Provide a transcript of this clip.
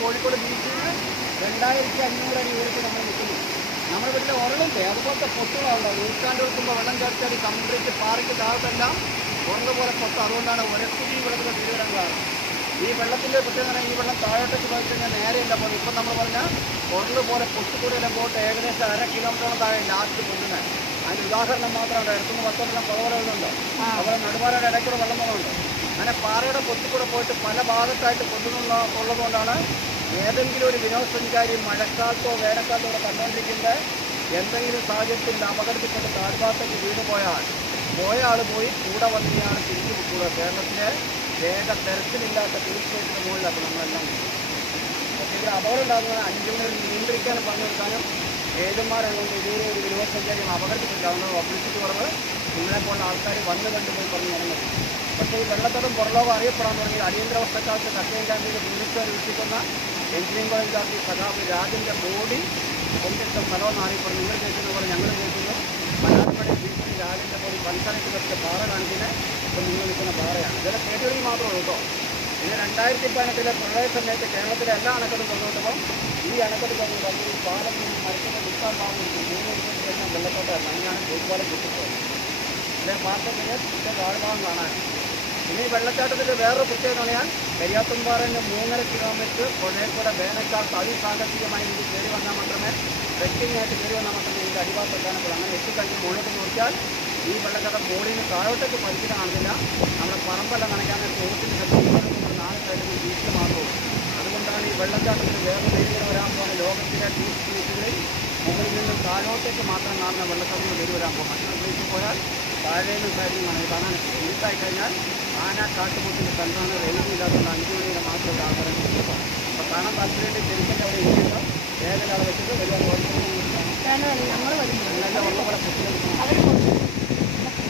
കോഴിക്കോട് ബീച്ചിൽ നിന്ന് 2500 അടി ഉയരത്തിൽ നമ്മൾ നിൽക്കുന്നു. നമ്മുടെ വീട്ടിലെ ഉറളില്ലേ അതുപോലത്തെ പൊട്ടുകളുണ്ടോ, നൂറ്റാണ്ട് കൊടുക്കുമ്പോൾ വെള്ളം ചേർച്ചാൽ കംപ്ലീറ്റ് പാറയ്ക്ക് താഴത്തെല്ലാം ഉറള് പോലെ പൊട്ടും. അതുകൊണ്ടാണ് ഒരക്കുഴി വെള്ളത്തിൽ വീട് വരാൻ കാരണം. ഈ വെള്ളത്തിൻ്റെ പ്രത്യേകത ഈ വെള്ളം താഴോട്ടേക്ക് പോയി കഴിഞ്ഞാൽ നേരെയില്ല പോകുന്നത്. ഇപ്പം നമ്മൾ പറഞ്ഞാൽ ഉറള് പോലെ പൊട്ടിക്കൂടെല്ലാം പോയിട്ട് ഏകദേശം 1/2 കിലോമീറ്ററോളം താഴെ ലാസ്റ്റ് പൊട്ടുന്നത്. അതിന് ഉദാഹരണം മാത്രമുണ്ട്. ഇടത്തുനിന്ന് 10 പുഴവലുണ്ട്, അതുപോലെ നടുവാരയുടെ ഇടയ്ക്കൂടെ വെള്ളം പോകുന്നുണ്ട്. അങ്ങനെ പാറയുടെ പൊട്ടിക്കൂടെ പോയിട്ട് പല ഭാഗത്തായിട്ട് ഉള്ളതുകൊണ്ടാണ് ഏതെങ്കിലും ഒരു വിനോദസഞ്ചാരി മഴക്കാലത്തോ വേനൽക്കാലത്തോ ഇവിടെ കണ്ടുകൊണ്ടിരിക്കുന്നത് എന്തെങ്കിലും സാഹചര്യത്തിൽ അപകടത്തിൽപ്പെട്ട് താഴ്ഭാഗത്തേക്ക് വീണ് പോയ ആൾ പോയി കൂടെ വന്ന് ഇയാൾ തിരിച്ചു വിൽക്കുക. കേരളത്തിലെ വേഗ തിരക്കിലില്ലാത്ത ടൂറിസ്റ്റ് പ്ലേസിൻ്റെ മുകളിലാണ് നമ്മളെല്ലാം. പക്ഷേ ഇത് അപകടം ഉണ്ടാകുന്നത് 5 മണി നിയന്ത്രിക്കാനും പറഞ്ഞു കൊടുക്കാനും ഏജന്മാരുള്ളതുകൊണ്ട് ഇതേ ഒരു വിനോദസഞ്ചാരി അപകടത്തിലുണ്ടാകുന്നത് പബ്ലിസിറ്റി കുറവ് നിങ്ങളെപ്പോലുള്ള ആൾക്കാർ വന്ന് കണ്ടുപോയി പറഞ്ഞ് ഇറങ്ങുന്നത്. പക്ഷേ ഈ വെള്ളത്തോടും പുറലോകം അറിയപ്പെടാൻ തുടങ്ങി അടിയന്തരാവസ്ഥക്കാലത്ത് കക്കയം ക്യാമ്പിൽ ടൂറിസ്റ്റുകാർ വീക്ഷിക്കുന്ന എഞ്ചിനീയറിംഗ് കോളേജിലാക്കി സഖാവ് രാജൻ്റെ ബോഡി കൊണ്ടിട്ട സ്ഥലമെന്ന് അറിയപ്പെടുന്നു. നിങ്ങൾ കേൾക്കുന്ന പോലെ ഞങ്ങൾ കേൾക്കുന്നു. മലയാളപ്പടി ബീച്ചിൽ രാജൻ്റെ ബോഡി പഞ്ചായത്ത് വെച്ച പാറ കാണിക്കുന്നത് ഇപ്പം നിങ്ങൾ നിൽക്കുന്ന പാറയാണ്. ഇതെല്ലാം കേട്ടുകളിൽ മാത്രമേ ഉള്ളൂ കേട്ടോ. പിന്നെ 2018 പ്രളയ സമയത്ത് കേരളത്തിലെ എല്ലാ അണക്കെട്ടും തുറന്നുകൊണ്ടപ്പോൾ ഈ അണക്കെട്ട് തുറന്നുകൊണ്ട് ഈ പാലം മരത്തിൻ്റെ നിൽക്കാൻ പാകും 3 ദിവസം കഴിഞ്ഞാൽ വെള്ളത്തോട്ടായിരുന്നു. അങ്ങനെയാണ് കോഴിപ്പാലം കിട്ടിപ്പോയത്. അല്ലെങ്കിൽ പാർട്ടിൻ്റെ താഴ്ഭാഗം കാണാൻ. ഇനി വെള്ളച്ചാട്ടത്തിൻ്റെ വേറൊരു പ്രത്യേകത പറഞ്ഞാൽ കരിയാത്തുംപാറേൻ്റെ 3.5 കിലോമീറ്റർ പുഴയക്കൂടെ വേനൽക്കാലത്ത് അതിസാഹസികമായി ഇത് കയറി വന്നാൽ മാത്രമേ ട്രെക്കിംഗ് ആയിട്ട് കയറി വന്നാൽ മാത്രമേ ഇതിൻ്റെ അടിഭാഗത്ത് എത്താനൊക്കെ. അങ്ങനെ എത്തിക്കഴിഞ്ഞ് മുകളിലേക്ക് നോക്കിയാൽ ഈ വെള്ളച്ചാട്ടം മുകളിൽ നിന്ന് താഴോട്ടേക്ക് പരിചയം കാണുന്നില്ല. നമ്മുടെ പറമ്പെല്ലാം നനയ്ക്കാൻ തോട്ടിന് 4 സൈഡിൽ ബീച്ചിൽ മാത്രമേ. അതുകൊണ്ടാണ് ഈ വെള്ളച്ചാട്ടത്തിന് വേറെ പേരുകൾ വരാൻ പോകുന്ന ലോകത്തിലെ ടൂറിസ്റ്റ് പ്ലേസുകളിൽ മുകളിൽ നിന്ന് താഴോട്ടേക്ക് മാത്രം കാണുന്ന വെള്ളച്ചാട്ടങ്ങൾ പേര് വരാൻ പോകും. മറ്റൊരു പ്ലേസിൽ പോയാൽ താഴേന്ന് സൈഡിൽ കാണാൻ ഇരുട്ടായി കഴിഞ്ഞാൽ ആന കാട്ടുമുട്ടിൻ്റെ കണ്ടാണ് റെയിൽവേ ഇല്ലാത്തതുകൊണ്ട് 5 മണിയുടെ മാത്രം ഒരു ആൾക്കാരെ കിട്ടുമ്പോൾ. അപ്പോൾ കാണാൻ താല്പര്യമായിട്ട് ശരിക്കും അവിടെ ഇരിക്കുമ്പോൾ ഏതൊരാളെ വെച്ചിട്ട് വലിയ ഞങ്ങൾ വരുമ്പോൾ നല്ല ഉള്ള പോലെ കുട്ടികൾ